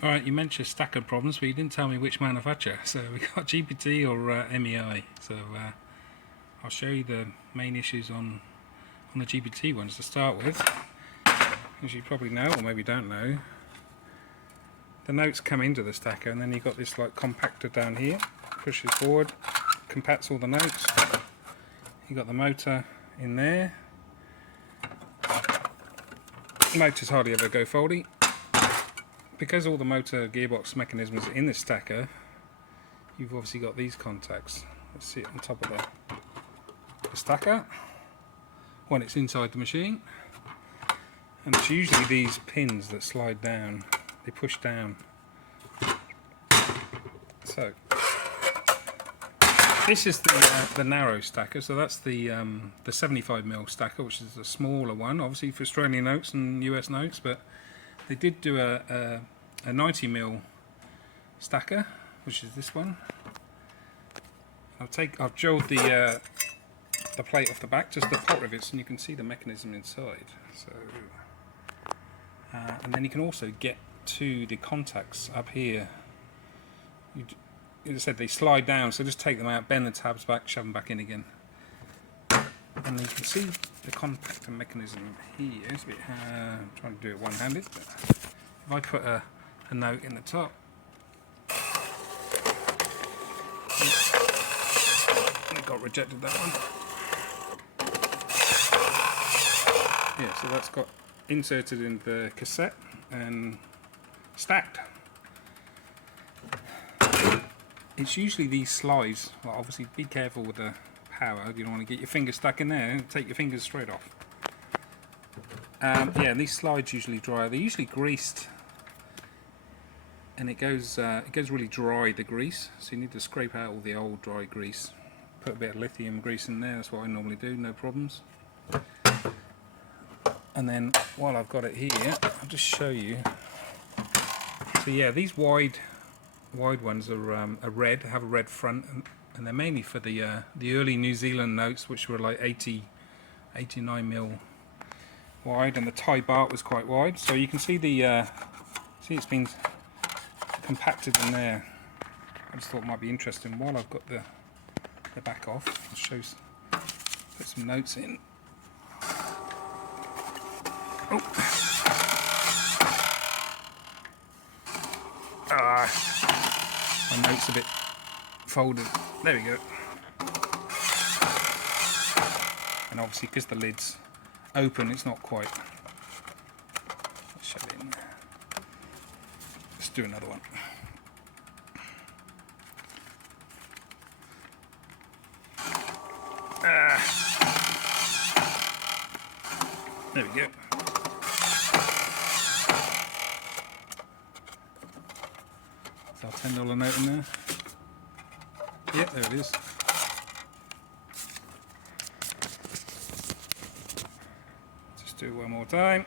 Alright, you mentioned stacker problems, but you didn't tell me which manufacturer. So we got GPT or MEI. So I'll show you the main issues on the GPT ones to start with. As you probably know, or maybe don't know, the notes come into the stacker, and then you've got this like compactor down here, pushes forward, compacts all the notes. You've got the motor in there. The motors hardly ever go faulty. Because all the motor gearbox mechanisms are in the stacker, you've obviously got these contacts that sit on top of the stacker when it's inside the machine, and it's usually these pins that slide down, they push down. So this is the narrow stacker, so that's the 75mm stacker, which is a smaller one, obviously for Australian notes and US notes, but they did do a 90mm stacker, which is this one. I've drilled the plate off the back, just the pot rivets, and you can see the mechanism inside. So, and then you can also get to the contacts up here. As I said, they slide down, so just take them out, bend the tabs back, shove them back in again. And you can see the compactor mechanism here. It's a bit, I'm trying to do it one-handed. If I put a note in the top, it got rejected, that one. Yeah, so that's got inserted in the cassette and stacked. It's usually these slides. Well, obviously be careful with the power. You don't want to get your fingers stuck in there and take your fingers straight off. Yeah, and these slides usually dry. They're usually greased, and it goes really dry, the grease. So you need to scrape out all the old dry grease. Put a bit of lithium grease in there. That's what I normally do. No problems. And then while I've got it here, I'll just show you. So yeah, these wide ones are red, have a red front, and they're mainly for the early New Zealand notes, which were like 89mm wide, and the Thai baht was quite wide. So you can see it's been compacted in there. I just thought it might be interesting. While I've got the back off, I'll put some notes in. Oh. My note's a bit folded. There we go. And obviously, because the lid's open, it's not quite. Let's shove it in. Let's do another one. There we go. Is our $10 note in there? Yep, there it is. Just do it one more time.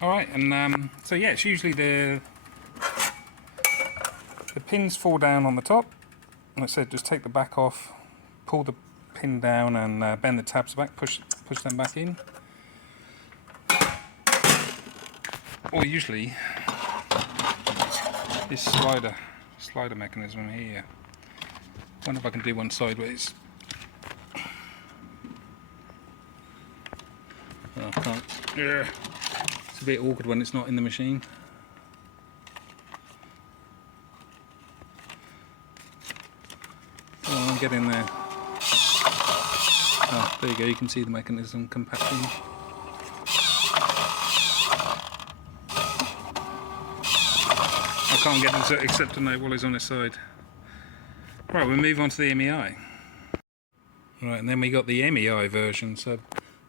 Alright, and so yeah, it's usually the pins fall down on the top. Like I said, just take the back off, pull the pin down, and bend the tabs back, push them back in. Or usually this slider mechanism here. Wonder if I can do one sideways. Oh, I can't. Yeah. It's a bit awkward when it's not in the machine. Come on, get in there. Ah, there you go, you can see the mechanism compacting. I can't get into it except to know while he's on his side. Right, we'll move on to the MEI. Right, and then we got the MEI version. So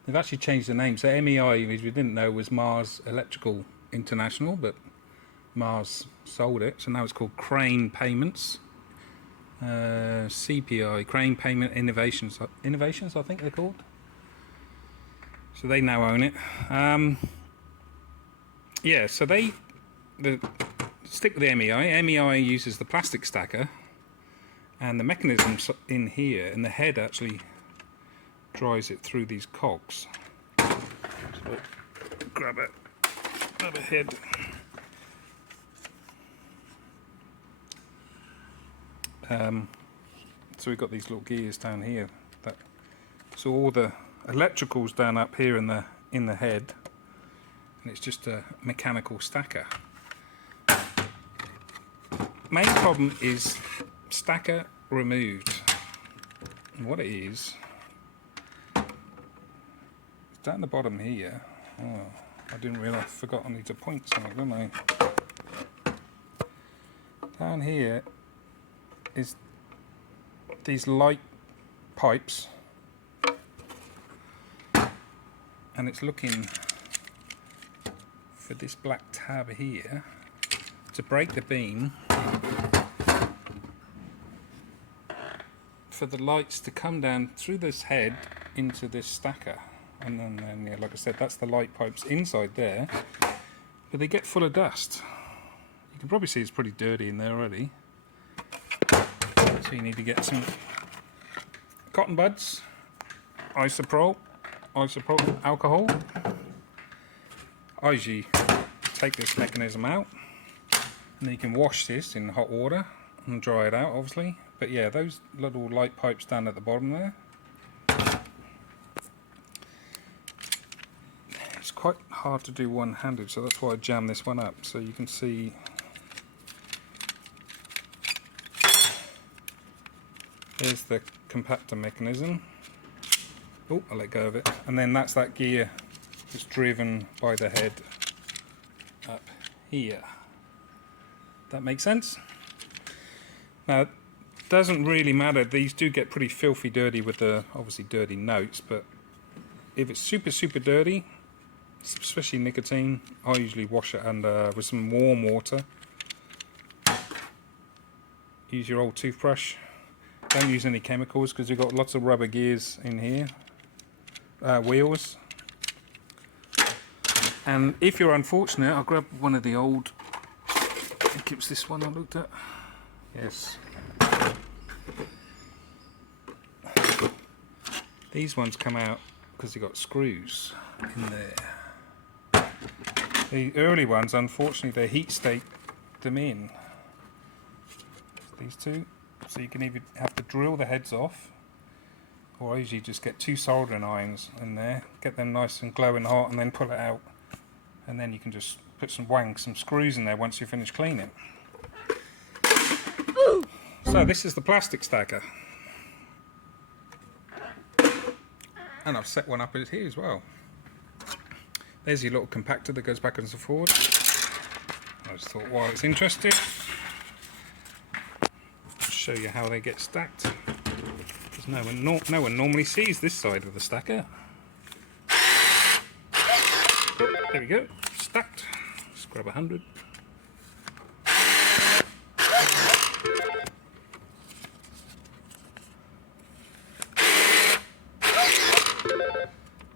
they've actually changed the name. So MEI, as we didn't know, was Mars Electrical International, but Mars sold it. So now it's called Crane Payments. CPI, Crane Payment Innovations, I think they're called. So they now own it. Yeah, so stick with the MEI. MEI uses the plastic stacker, and the mechanism in here, and the head actually dries it through these cogs. So grab a head. So we've got these little gears down here. So all the electricals down up here in the head, and it's just a mechanical stacker. Main problem is stacker removed. And what it is, it's down the bottom here. Oh, I didn't realise. I forgot I need to point something, didn't I? Down here is these light pipes, and it's looking for this black tab here to break the beam for the lights to come down through this head into this stacker. And then yeah, like I said, that's the light pipes inside there, but they get full of dust. You can probably see it's pretty dirty in there already. So you need to get some cotton buds, isopropyl alcohol. I usually take this mechanism out, and then you can wash this in hot water and dry it out, obviously. But yeah, those little light pipes down at the bottom there, it's quite hard to do one-handed, so that's why I jam this one up, so you can see. There's the compactor mechanism. Oh, I let go of it. And then that's that gear that's driven by the head up here. That makes sense? Now, it doesn't really matter. These do get pretty filthy dirty with the obviously dirty notes, but if it's super, super dirty, especially nicotine, I usually wash it under with some warm water. Use your old toothbrush. Don't use any chemicals because you've got lots of rubber gears in here, wheels. And if you're unfortunate, I'll grab one of the old, I think it was this one I looked at. Yes. These ones come out because you've got screws in there. The early ones, unfortunately, they heat state them in. These two. So you can either have to drill the heads off, or I usually just get 2 soldering irons in there, get them nice and glowing hot, and then pull it out. And then you can just put some screws in there once you finish cleaning. So this is the plastic stacker. And I've set one up here as well. There's your little compactor that goes backwards and forwards. I just thought while it's interesting, show you how they get stacked, because no one normally sees this side of the stacker. There we go, stacked. Let's grab 100.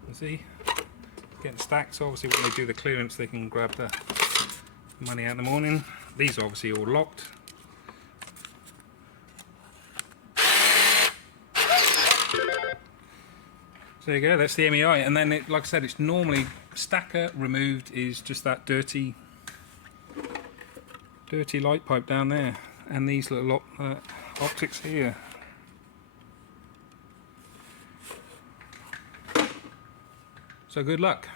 You see, getting stacked. So obviously when they do the clearance, they can grab the money out in the morning. These are obviously all locked. So there you go, that's the MEI, and then it, like I said, it's normally stacker removed is just that dirty light pipe down there, and these little optics here. So good luck.